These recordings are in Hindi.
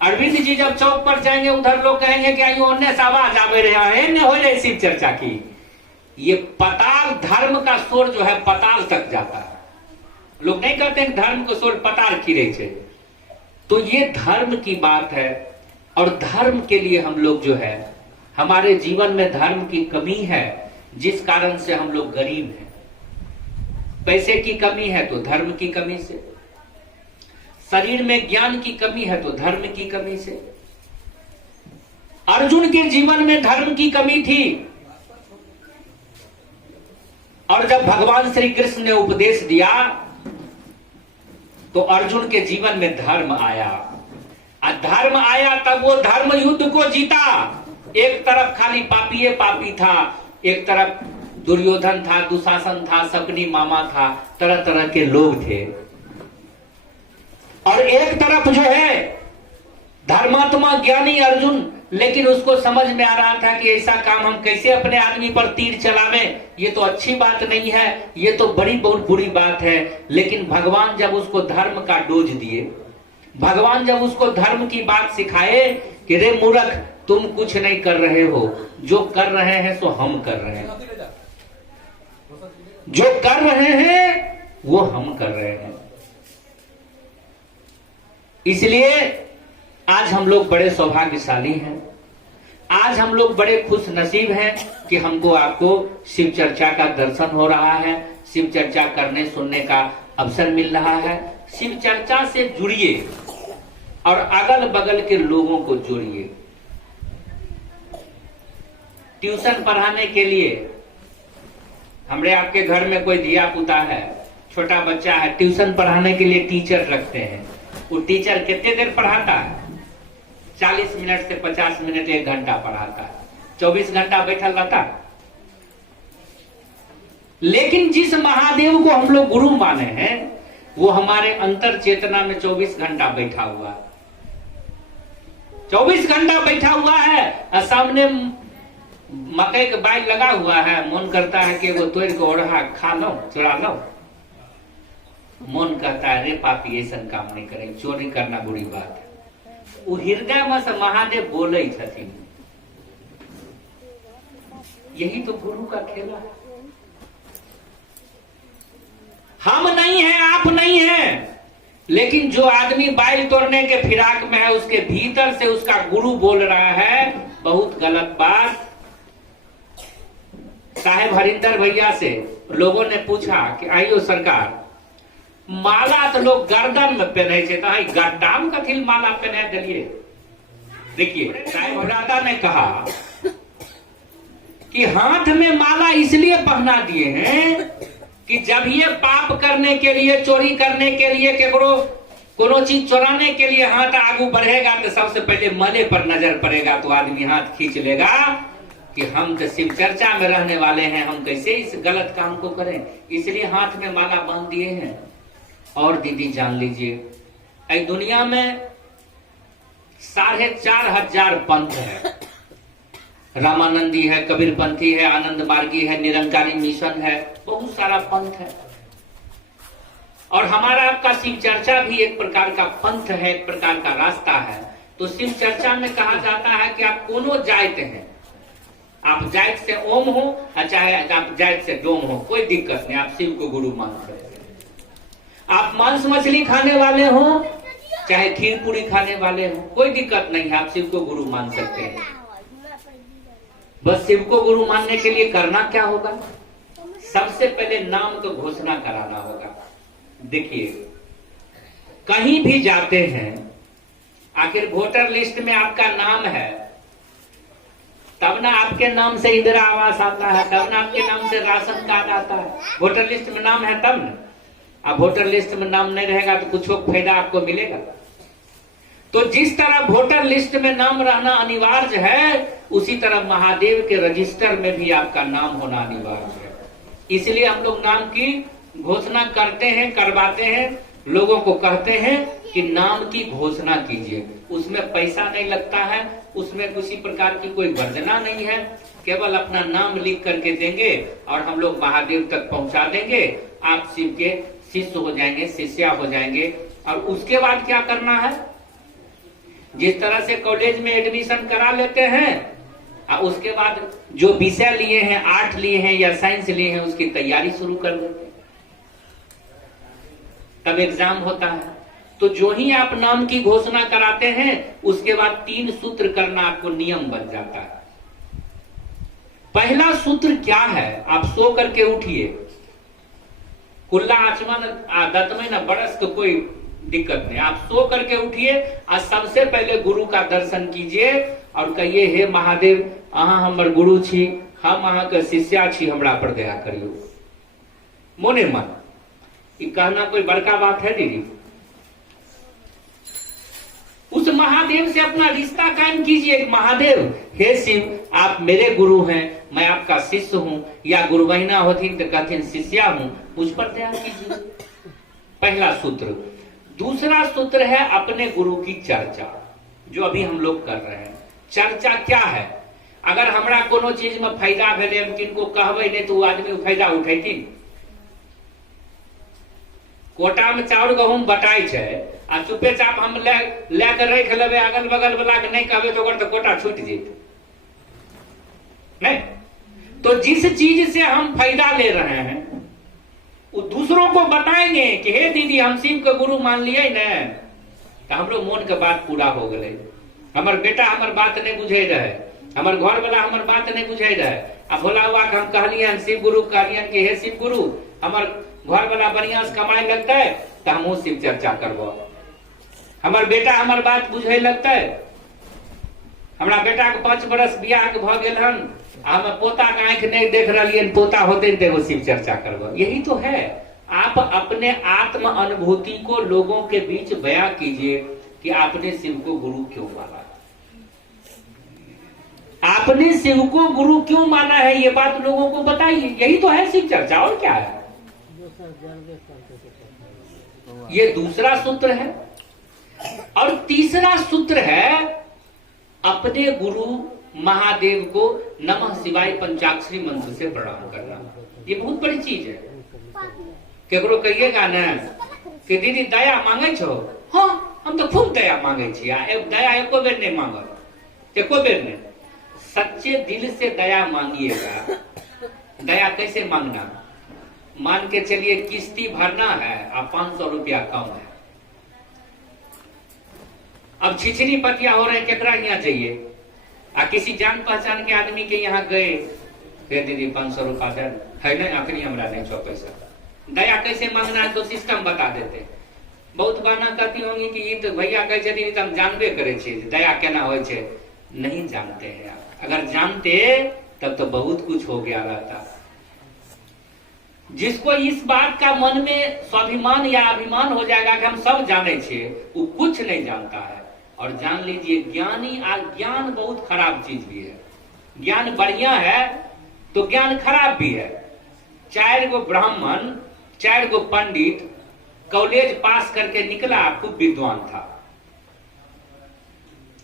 अरविंद जी जब चौक पर जाएंगे उधर लोग कहेंगे कि आइयो अन्य से आवाज आवे रहे हो रही शिव चर्चा की। ये पताल धर्म का शोर जो है पताल तक जाता है। लोग नहीं कहते हैं धर्म को शोर पताल खीरे छे। तो ये धर्म की बात है और धर्म के लिए हम लोग जो है हमारे जीवन में धर्म की कमी है, जिस कारण से हम लोग गरीब हैं। पैसे की कमी है तो धर्म की कमी से, शरीर में ज्ञान की कमी है तो धर्म की कमी से। अर्जुन के जीवन में धर्म की कमी थी और जब भगवान श्री कृष्ण ने उपदेश दिया तो अर्जुन के जीवन में धर्म आया। धर्म आया तब वो धर्म युद्ध को जीता। एक तरफ खाली पापी पापी था, एक तरफ दुर्योधन था, दुशासन था, शकुनी मामा था, तरह तरह के लोग थे। और एक तरफ जो है धर्मात्मा ज्ञानी अर्जुन, लेकिन उसको समझ में आ रहा था कि ऐसा काम हम कैसे अपने आदमी पर तीर चलावें, ये तो अच्छी बात नहीं है, ये तो बड़ी बहुत बुरी बात है। लेकिन भगवान जब उसको धर्म का डोज दिए, भगवान जब उसको धर्म की बात सिखाए कि रे मूर्ख तुम कुछ नहीं कर रहे हो, जो कर रहे हैं सो हम कर रहे हैं, जो कर रहे हैं वो हम कर रहे हैं। इसलिए आज हम लोग बड़े सौभाग्यशाली हैं, आज हम लोग बड़े खुश नसीब हैं कि हमको आपको शिव चर्चा का दर्शन हो रहा है, शिव चर्चा करने सुनने का अवसर मिल रहा है। शिव चर्चा से जुड़िए और अगल बगल के लोगों को जोड़िए। ट्यूशन पढ़ाने के लिए हमरे आपके घर में कोई धिया पुता है, छोटा बच्चा है, ट्यूशन पढ़ाने के लिए टीचर रखते हैं। वो टीचर कितने देर पढ़ाता है? 40 मिनट से 50 मिनट, 1 घंटा पढ़ाता है, 24 घंटा बैठल रहता है। लेकिन जिस महादेव को हम लोग गुरु माने हैं वो हमारे अंतर चेतना में 24 घंटा बैठा हुआ है, 24 घंटा बैठा हुआ है। और सामने मकई का बाग लगा हुआ है, मन करता है कि वो तोड़ के ओढ़ा खा लो, चुरा लो। मन कहता है रे पापी ऐसा काम नहीं करें, चोरी करना बुरी बात है। वो हृदय में से महादेव बोले छथिन। यही तो गुरु का खेला है। हम नहीं है, आप नहीं है, लेकिन जो आदमी बाइल तोड़ने के फिराक में है उसके भीतर से उसका गुरु बोल रहा है बहुत गलत बात। साहेब हरिंदर भैया से लोगों ने पूछा कि आइयो सरकार, माला तो लोग गर्दन में पहने थे, तो गड्ढा में कथी माला पहने दिलिए। देखिए साहेब दादा ने कहा कि हाथ में माला इसलिए पहना दिए हैं कि जब ये पाप करने के लिए, चोरी करने के लिए, केकरो कोनो चीज चुराने के लिए हाथ आगू बढ़ेगा तो सबसे पहले मले पर नजर पड़ेगा, तो आदमी हाथ खींच लेगा कि हम तो शिव चर्चा में रहने वाले हैं, हम कैसे इस गलत काम को करें। इसलिए हाथ में माला बांध दिए हैं। और दीदी जान लीजिए, इस दुनिया में 4,500 पंथ है। रामानंदी है, कबीरपंथी है, आनंद मार्गी है, निरंकारी मिशन है, बहुत सारा पंथ है। और हमारा आपका शिव चर्चा भी एक प्रकार का पंथ है, एक प्रकार का रास्ता है। तो शिव चर्चा में कहा जाता है कि आप कोनो जात हैं, आप जात से ओम हो चाहे आप जात से डोम हो, कोई दिक्कत नहीं, आप शिव को गुरु मान सकते हैं। आप मांस मछली खाने वाले हो चाहे खीर पूरी खाने वाले हो, कोई दिक्कत नहीं है, आप शिव को गुरु मान सकते हैं। बस शिव को गुरु मानने के लिए करना क्या होगा? सबसे पहले नाम को घोषणा कराना होगा। देखिए कहीं भी जाते हैं, आखिर वोटर लिस्ट में आपका नाम है तब ना आपके नाम से इंदिरा आवास आता है, तब ना आपके नाम से राशन कार्ड आता है। वोटर लिस्ट में नाम है तब ना। अब वोटर लिस्ट में नाम नहीं रहेगा तो कुछ फायदा आपको मिलेगा? तो जिस तरह वोटर लिस्ट में नाम रहना अनिवार्य है, उसी तरह महादेव के रजिस्टर में भी आपका नाम होना अनिवार्य है। इसलिए हम लोग नाम की घोषणा करते हैं, करवाते हैं, लोगों को कहते हैं कि नाम की घोषणा कीजिए। उसमें पैसा नहीं लगता है, उसमें किसी प्रकार की कोई वर्जना नहीं है, केवल अपना नाम लिख करके देंगे और हम लोग महादेव तक पहुंचा देंगे। आप शिव के शिष्य हो जाएंगे, शिष्या हो जाएंगे और उसके बाद क्या करना है? जिस तरह से कॉलेज में एडमिशन करा लेते हैं और उसके बाद जो विषय लिए हैं, आर्ट लिए हैं या साइंस लिए हैं, उसकी तैयारी शुरू कर देते हैं, तब एग्जाम होता है। तो जो ही आप नाम की घोषणा कराते हैं उसके बाद 3 सूत्र करना आपको नियम बन जाता है। पहला सूत्र क्या है? आप सो करके उठिए, खुला आचमन दत्त में न बरस को कोई दिक्कत नहीं, आप सो करके उठिए और सबसे पहले गुरु का दर्शन कीजिए और कहिए, हे महादेव, अहाँ हमर गुरु छी, हम अहाँ के शिष्या छी, हमरा पर दया करियो। मोने मन ये कहना कोई बड़का बात है दीदी? उस महादेव से अपना रिश्ता कायम कीजिए। महादेव, हे शिव, आप मेरे गुरु हैं, मैं आपका शिष्य हूं, या गुरु बहिना होती तो कहती शिष्या हूं, मुझ पर दया कीजिए। पहला सूत्र। दूसरा सूत्र है अपने गुरु की चर्चा, जो अभी हम लोग कर रहे हैं। चर्चा क्या है? अगर हमरा कोनो चीज में फायदा भेले, हम किनको कहबे नहीं तो वो आदमी फायदा उठेती। कोटा में चाउर गहूम बटाई छै आ चुपे चाप हम ले कर रख लेबे, अगल बगल वाला के नहीं कहबे तो कोटा छूट जेत नहीं। तो जिस चीज से हम फायदा ले रहे हैं वो दूसरों को बताएंगे कि हे दीदी, हम शिव के गुरु मान लिए न, तो हमरो मन के बात पूरा हो गए। हमर बेटा हमर बात नहीं बुझे रहे, हमर घर वाला हमर बात नहीं बुझे रहे, आ भोला बाबा के हम कहलिए शिव गुरु, कहलिए कि हे शिव गुरु, हमर घर वाला बढ़िया से कमाए लगते तो हम शिव चर्चा करब। हमर बेटा हमर बात बुझे लगते, हमरा बेटा के 5 बरस बियाह के भ गेल हन, हम पोता के आंख नहीं देख रही, पोता होते तो शिव चर्चा करब। यही तो है। आप अपने आत्म अनुभूति को लोगों के बीच बयां कीजिए कि आपने शिव को गुरु क्यों माना, आपने शिव को गुरु क्यों माना है, ये बात लोगों को बताइए। यही तो है शिव चर्चा, और क्या है? ये दूसरा सूत्र है। और तीसरा सूत्र है अपने गुरु महादेव को नमः शिवाय पंचाक्षरी मंत्र से प्रणाम करना। ये बहुत बड़ी चीज है। केकरो कहिएगा ना कि दीदी दया मांगे छो, हाँ हम तो खूब दया मांगे छी, दया एको बेर नहीं मांगल, एको बेर नहीं। सच्चे दिल से दया मांगिएगा। दया कैसे मांगना? मान के चलिए किस्ती भरना है और 500 रुपया कम है, अब छिछरी पतिया हो रहे हैं, केकरा यहाँ जाइए? आ किसी जान पहचान के आदमी के यहाँ गए, दीदी 500 रुपया है नहीं, आखिरी हमरा नहीं छो पैसा। दया कैसे मांगना है तो सिस्टम बता देते। बहुत बहना कहती होंगी कि ये तो भैया कहे तो हम जानबे करे छे दया केना होय छे। नहीं जानते हैं आप। अगर जानते तब तो बहुत कुछ हो गया रहता। जिसको इस बात का मन में स्वाभिमान या अभिमान हो जाएगा कि हम सब जाने छे, वो कुछ नहीं जानता है। और जान लीजिए, ज्ञानी ज्ञान बहुत खराब चीज भी है। ज्ञान बढ़िया है तो ज्ञान खराब भी है। 4 गो ब्राह्मण, 4 गो पंडित कॉलेज पास करके निकला, खूब विद्वान था।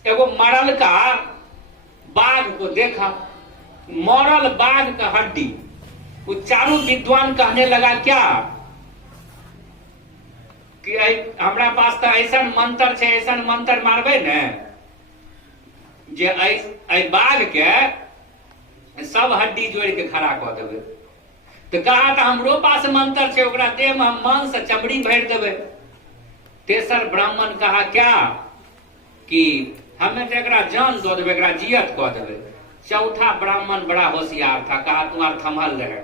एगो मरल का बाघ को देखा, मरल बाघ का हड्डी, वो चारों विद्वान कहने लगा क्या कि हमरा पास तो ऐसा मंत्र छे, ऐसा मंत्र मारबे ने जे बाघ के सब हड्डी जोड़ के खड़ा कर देवे। तो कहा था हमरो पास मंत्र छे, ओकरा देह में हम मांस चमड़ी भर देवे। तेसर ब्राह्मण कहा क्या कि हमें तो एकरा जान दो देवे, एकरा जियत कह देवे। चौथा ब्राह्मण बड़ा होशियार था, कहा तुम्हार थमल रहे,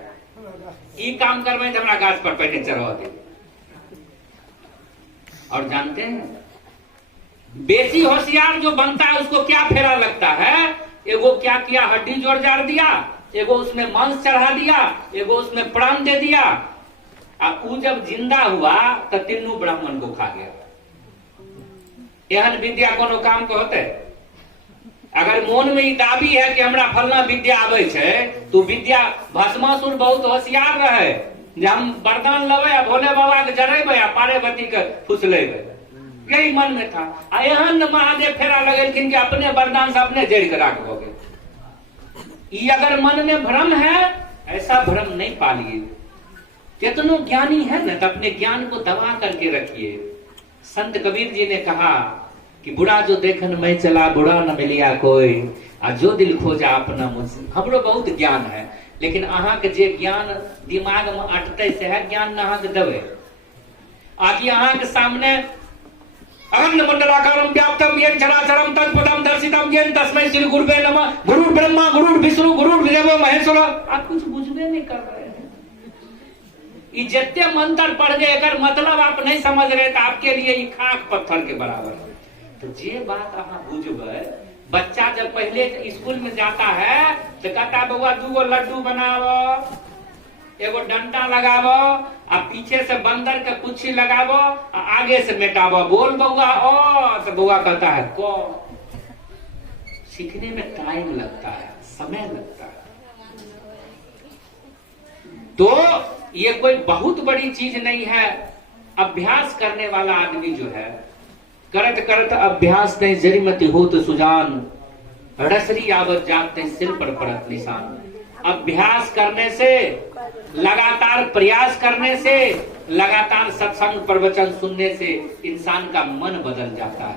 ई काम करवे तो हमरा गाछ पर पहले चढ़ा दे। और जानते हैं बेसी होशियार जो बनता है उसको क्या फेरा लगता है? एगो क्या किया, हड्डी जोड़ जाड़ दिया, एगो उसमें मांस चढ़ा दिया, एगो उसमें प्राण दे दिया। अब वो जब जिंदा हुआ तो तीनों ब्राह्मण को खा गया। एहन विद्या कोनो काम को होते? अगर मन में दाबी है कि हमरा फलना विद्या आवे छे, तो विद्या भस्मासुर बहुत होशियार रहे, जे हम वरदान लेवे भोले बाबा के जरेबे आ पार्वती के फुसलेबे, यही मन में था। आ एहन महादेव फेरा लगेलखिन कि अपने वरदान से अपने जड़ के राखोगे। ये अगर मन में भ्रम है, ऐसा भ्रम नहीं पालिए। कितनो ज्ञानी है ना, तो अपने ज्ञान को दबा करके रखिए। संत कबीर जी ने कहा कि बुरा जो देखन मैं चला बुरा न मिलिया कोई, आ जो दिल खोजा अपना मुझसे। हमरो बहुत ज्ञान है, लेकिन अहाँ के जे ज्ञान दिमाग में अटते से है ज्ञान अहाँ के देवे। आज अहाँ के सामने अनंत मंडलाकारम व्याप्तम येन चराचरम तत्पदम दर्शितम येन तस्मै श्री गुरुवे नमः। गुरु ब्रह्मा गुरु विष्णु गुरु देवो महेश्वर। आप कुछ बुझबे नहीं कर रहे हैं। ये जितने मंत्र पढ़ गए अगर मतलब आप नहीं समझ रहे तो आपके लिए ये खाक पत्थर के बराबर है। तो जे बात अहाँ बुझबे, बच्चा जब पहले स्कूल में जाता है तो कहता है बउआ 2 गो लड्डू बनावो, एगो डंडा लगावो, आ पीछे से बंदर के कुछ लगावो, आगे से मेटावो, बोल बउआ ओ, तो बउआ कहता है को। सीखने में टाइम लगता है, समय लगता है। तो ये कोई बहुत बड़ी चीज नहीं है। अभ्यास करने वाला आदमी जो है, करत करत अभ्यास नहीं जरीमती हो तो सुजान, रसरी आवत जाते सिर पर पड़त निशान। अभ्यास करने से, लगातार प्रयास करने से, लगातार सत्संग प्रवचन सुनने से इंसान का मन बदल जाता है।